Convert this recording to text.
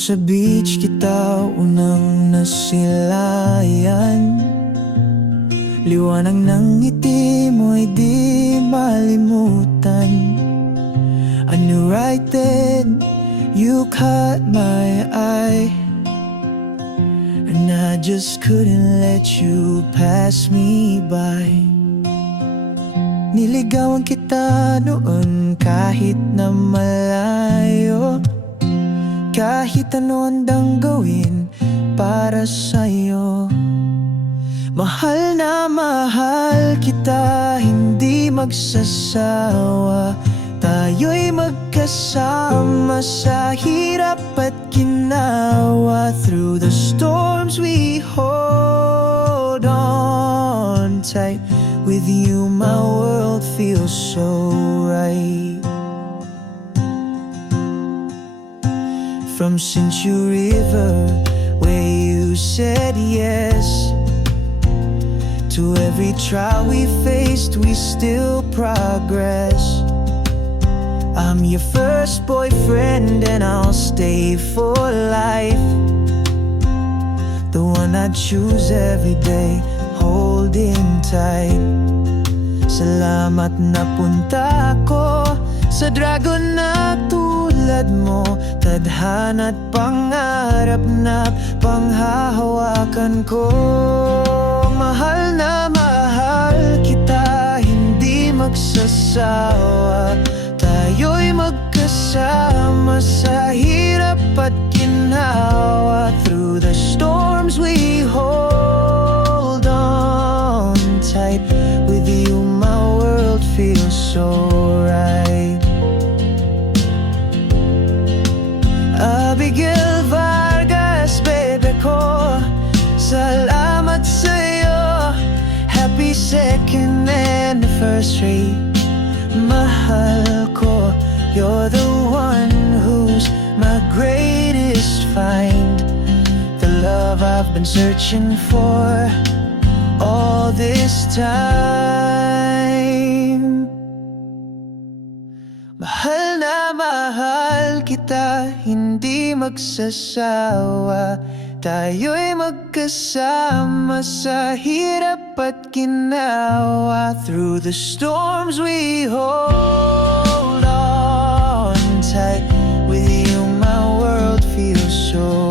sa beach kita unang nasilayan. Liwanag ng ngiti mo'y di malimutan. I knew right then you caught my eye, and I just couldn't let you pass me by. Niligawan kita noon kahit na malayo, kahit ano handang gawin para sa'yo. Mahal na mahal kita, hindi magsasawa. Tayo'y magkasama sa hirap at ginawa. Through the storms we hold on tight. With you my world feels so right. From Cinchu River, where you said yes, to every trial we faced, we still progress. I'm your first boyfriend and I'll stay for life. The one I choose every day, holding tight. Salamat na punta ako sa dragon na tulad mo. Tadhana't pangarap na panghahawakan ko. Mahal na mahal kita, hindi magsasawa. Tayo'y magkasama sa hirap at ginhawa. Through the storms we hold on tight. With you my world feels so right. Abigail Vargas, baby ko, salamat sa'yo. Happy second anniversary, mahal ko. You're the one who's my greatest find. The love I've been searching for all this time. Mahal na mahal kita, hindi magsasawa. Tayo'y magkasama sa hirap at ginawa. Through the storms we hold on tight. With you my world feels so